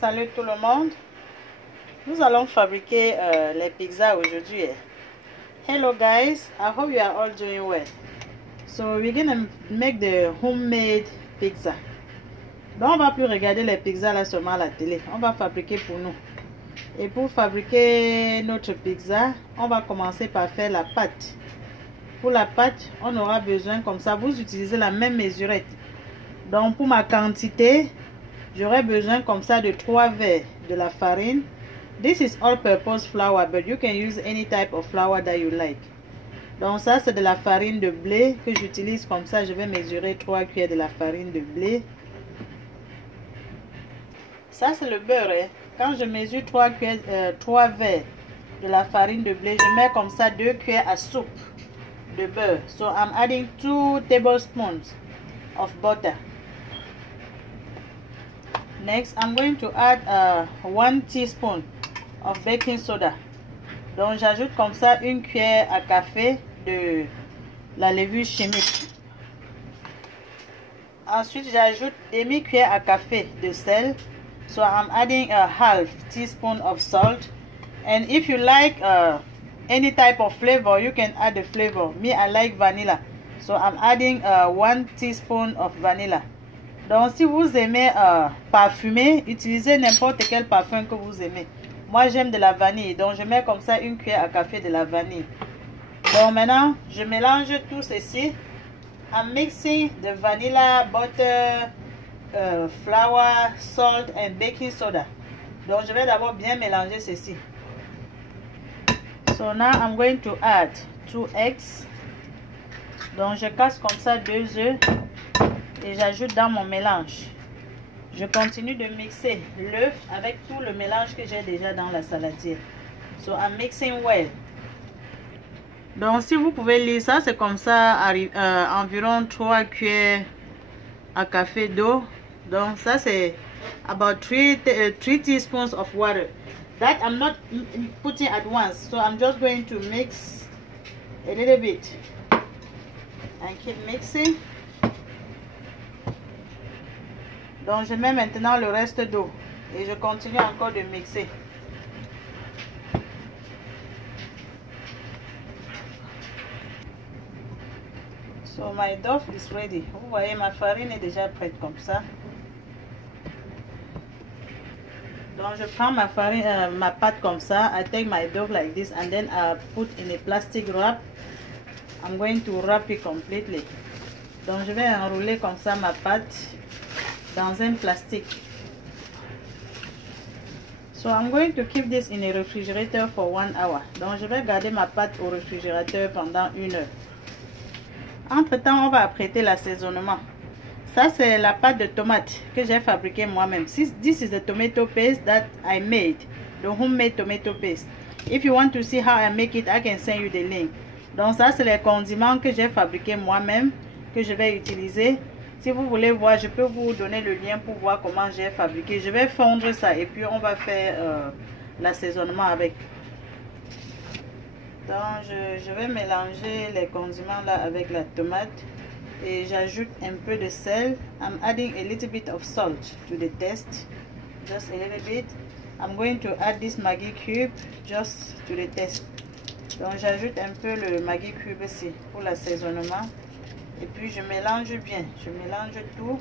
Salut tout le monde. Nous allons fabriquer les pizzas aujourd'hui. Hello guys, I hope you are all doing well. So we're gonna make the homemade pizza. Donc on va plus regarder les pizzas là seulement à la télé. On va fabriquer pour nous. Et pour fabriquer notre pizza, on va commencer par faire la pâte. Pour la pâte, on aura besoin comme ça. Vous utilisez la même mesurette. Donc pour ma quantité, j'aurai besoin comme ça de 3 verres de la farine. This is all-purpose flour, but you can use any type of flour that you like. Donc ça c'est de la farine de blé que j'utilise comme ça. Je vais mesurer 3 cuillères de la farine de blé. Ça c'est le beurre. Quand je mesure 3 verres de la farine de blé, je mets comme ça 2 cuillères à soupe de beurre. So I'm adding 2 tablespoons of butter. Next, I'm going to add 1 teaspoon of baking soda. Donc j'ajoute comme ça 1 cuillère à café de la levure chimique. Ensuite, j'ajoute demi-cuillère à café de sel. So I'm adding a half teaspoon of salt. And if you like any type of flavor, you can add the flavor. Me, I like vanilla. So I'm adding 1 teaspoon of vanilla. Donc si vous aimez parfumer, utilisez n'importe quel parfum que vous aimez. Moi j'aime de la vanille, donc je mets comme ça 1 cuillère à café de la vanille. Donc maintenant je mélange tout ceci. I'm mixing the vanilla, butter, flour, salt and baking soda. Donc je vais d'abord bien mélanger ceci. So now I'm going to add 2 eggs. Donc je casse comme ça 2 œufs. Et j'ajoute dans mon mélange. Je continue de mixer l'œuf avec tout le mélange que j'ai déjà dans la saladière. So I'm mixing well. Donc si vous pouvez lire ça, c'est comme ça environ 3 cuillères à café d'eau. Donc ça c'est about 3 teaspoons of water. That I'm not putting at once. So I'm just going to mix a little bit. And keep mixing. Donc je mets maintenant le reste d'eau et je continue encore de mixer. So my dough is ready. Vous voyez, ma farine est déjà prête comme ça. Donc je prends ma farine, ma pâte comme ça. I take my dough like this and then I put in a plastic wrap. I'm going to wrap it completely. Donc je vais enrouler comme ça ma pâte dans un plastique. So I'm going to keep this in a refrigerator for 1 hour. Donc je vais garder ma pâte au réfrigérateur pendant 1 heure. Entre temps, on va apprêter l'assaisonnement. Ça c'est la pâte de tomate que j'ai fabriquée moi-même. This is the tomato paste that I made, the homemade tomato paste. If you want to see how I make it, I can send you the link. Donc ça c'est les condiments que j'ai fabriqués moi-même, que je vais utiliser. Si vous voulez voir, je peux vous donner le lien pour voir comment j'ai fabriqué. Je vais fondre ça et puis on va faire l'assaisonnement avec. Donc je vais mélanger les condiments là avec la tomate et j'ajoute un peu de sel. I'm adding a little bit of salt to the taste, just a little bit. I'm going to add this Maggi cube just to the taste. Donc j'ajoute un peu le Maggi cube ici pour l'assaisonnement. Et puis je mélange bien, je mélange tout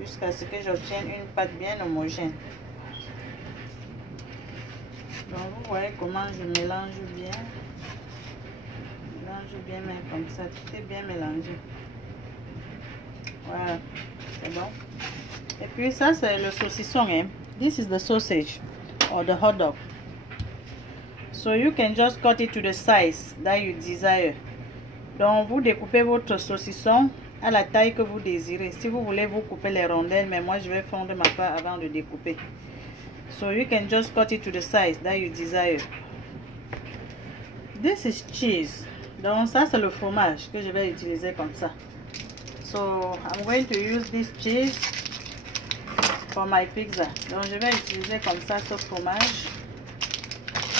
jusqu'à ce que j'obtienne une pâte bien homogène. Donc vous voyez comment je mélange bien. Je mélange bien même comme ça, tout est bien mélangé. Voilà, c'est bon. Et puis ça c'est le saucisson. Hein? This is the sausage or the hot dog. So you can just cut it to the size that you desire. Donc vous découpez votre saucisson à la taille que vous désirez. Si vous voulez, vous coupez les rondelles, mais moi je vais fondre ma part avant de découper. So you can just cut it to the size that you desire. This is cheese. Donc ça c'est le fromage que je vais utiliser comme ça. So I'm going to use this cheese for my pizza. Donc je vais utiliser comme ça ce fromage.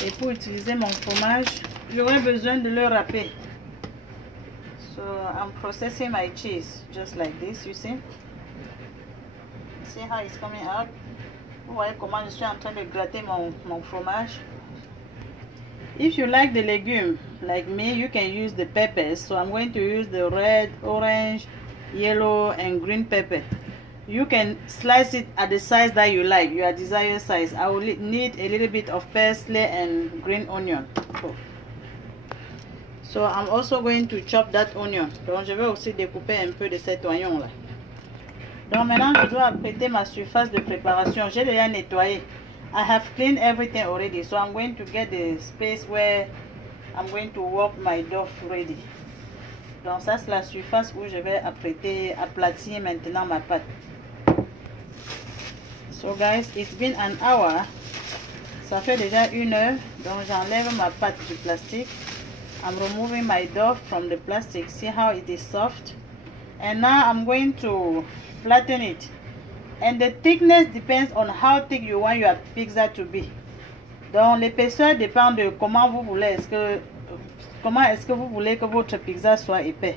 Et pour utiliser mon fromage, j'aurai besoin de le râper. So I'm processing my cheese just like this, you see how it's coming out. Vous voyez comment je suis en train de gratter mon fromage. If you like the legume like me, you can use the peppers. So I'm going to use the red, orange, yellow and green pepper. You can slice it at the size that you like, your desired size. I will need a little bit of parsley and green onion. So I'm also going to chop that onion. Donc je vais aussi découper un peu de cet oignon là. Donc maintenant je dois apprêter ma surface de préparation. J'ai déjà nettoyé. I have cleaned everything already. So I'm going to get the space where I'm going to work my dough ready. Donc ça c'est la surface où je vais apprêter, aplatir maintenant ma pâte. So guys, it's been an hour. Ça fait déjà 1 heure. Donc j'enlève ma pâte du plastique. I'm removing my dough from the plastic. See how it is soft. And now I'm going to flatten it. And the thickness depends on how thick you want your pizza to be. Donc l'épaisseur dépend de comment vous voulez. Comment est-ce que vous voulez que votre pizza soit épais.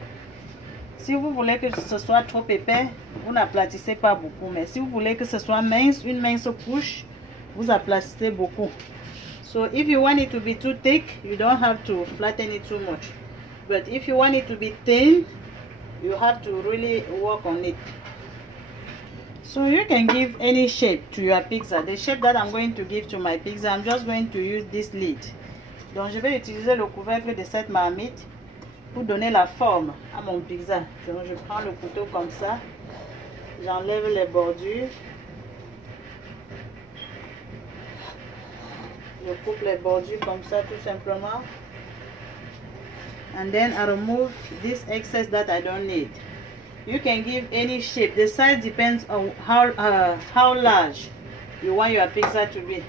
Si vous voulez que ce soit trop épais, vous n'aplatissez pas beaucoup. Mais si vous voulez que ce soit mince, une mince couche, vous aplatissez beaucoup. So if you want it to be too thick, you don't have to flatten it too much. But if you want it to be thin, you have to really work on it. So you can give any shape to your pizza. The shape that I'm going to give to my pizza, I'm just going to use this lid. Donc je vais utiliser le couvercle de cette marmite pour donner la forme à mon pizza. Donc je prends le couteau comme ça, j'enlève les bordures. Je coupe les bordures comme ça tout simplement. And then I remove this excess that I don't need. You can give any shape. The size depends on how large you want your pizza to be.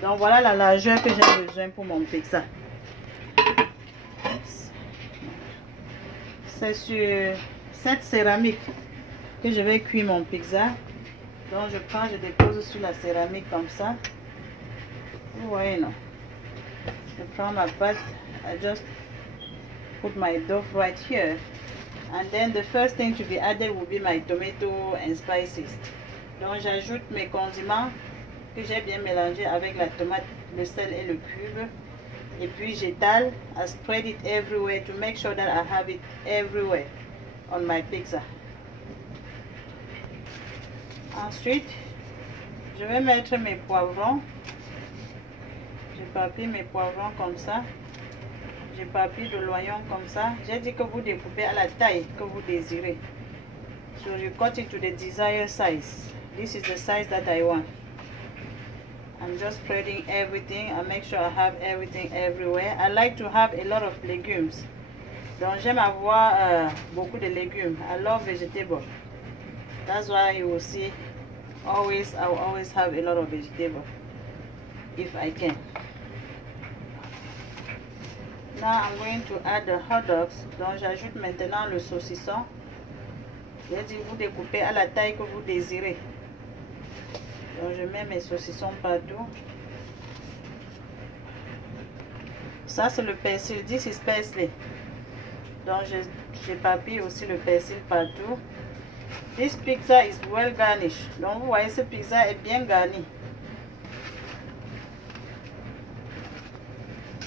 Donc voilà la largeur que j'ai besoin pour mon pizza. C'est sur cette céramique que je vais cuire mon pizza. Donc je prends, je dépose sur la céramique comme ça. Vous voyez, non? Je prends ma pâte. I just put my dough right here. And then the first thing to be added will be my tomato and spices. Donc j'ajoute mes condiments que j'ai bien mélangés avec la tomate, le sel et le cube. Et puis j'étale. I spread it everywhere to make sure that I have it everywhere on my pizza. Ensuite, je vais mettre mes poivrons. J'éparpille mes poivrons comme ça. J'éparpille de l'oignon comme ça. J'ai dit que vous découpez à la taille que vous désirez. So you cut it to the desired size. This is the size that I want. I'm just spreading everything. I make sure I have everything everywhere. I like to have a lot of legumes. Donc j'aime avoir beaucoup de légumes. I love vegetables. That's why you will see I will always have a lot of vegetables if I can. Now I'm going to add the hot dogs. Donc j'ajoute maintenant le saucisson. Je dis vous découpez à la taille que vous désirez. Donc je mets mes saucissons partout. Ça c'est le persil. This is parsley. Donc j'éparpille aussi le persil partout. This pizza is well garnished. Donc vous voyez, ce pizza est bien garni.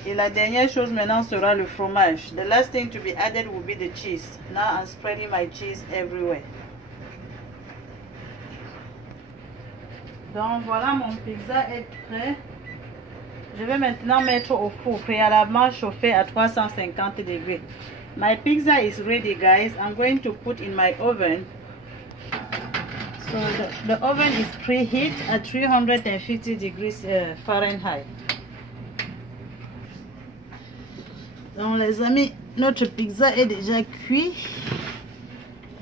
Et la dernière chose maintenant sera le fromage. The last thing to be added will be the cheese. Now I'm spreading my cheese everywhere. Donc voilà, mon pizza est prêt. Je vais maintenant mettre au four préalablement chauffé à 350 degrés. My pizza is ready, guys. I'm going to put in my oven. So the oven is preheat at 350 degrees Fahrenheit. Donc les amis, notre pizza est déjà cuit.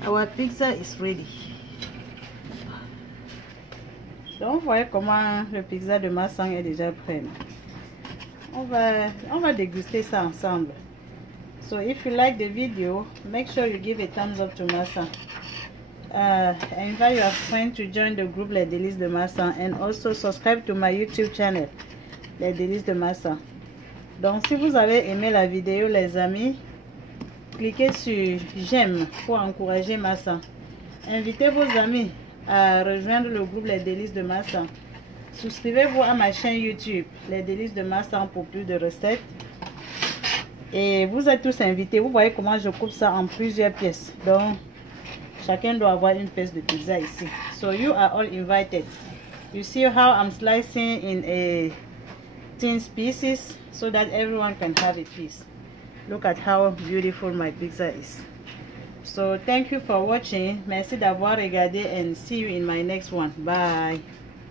Our pizza is ready. Donc vous voyez comment le pizza de Masan est déjà prêt. On va déguster ça ensemble. So if you like the video, make sure you give a thumbs up to Masan. Invite your friend to join the group Les Délices de Masan, and also subscribe to my YouTube channel Les Délices de Masan. Donc si vous avez aimé la vidéo les amis, cliquez sur j'aime pour encourager Masan. Invitez vos amis à rejoindre le groupe Les Délices de Masan. Souscrivez-vous à ma chaîne YouTube, Les Délices de Massam, pour plus de recettes. Et vous êtes tous invités. Vous voyez comment je coupe ça en plusieurs pièces. Donc, chacun doit avoir une pièce de pizza ici. So, you are all invited. You see how I'm slicing in a thin pieces so that everyone can have a piece. Look at how beautiful my pizza is. So thank you for watching. Merci d'avoir regardé and see you in my next one. Bye.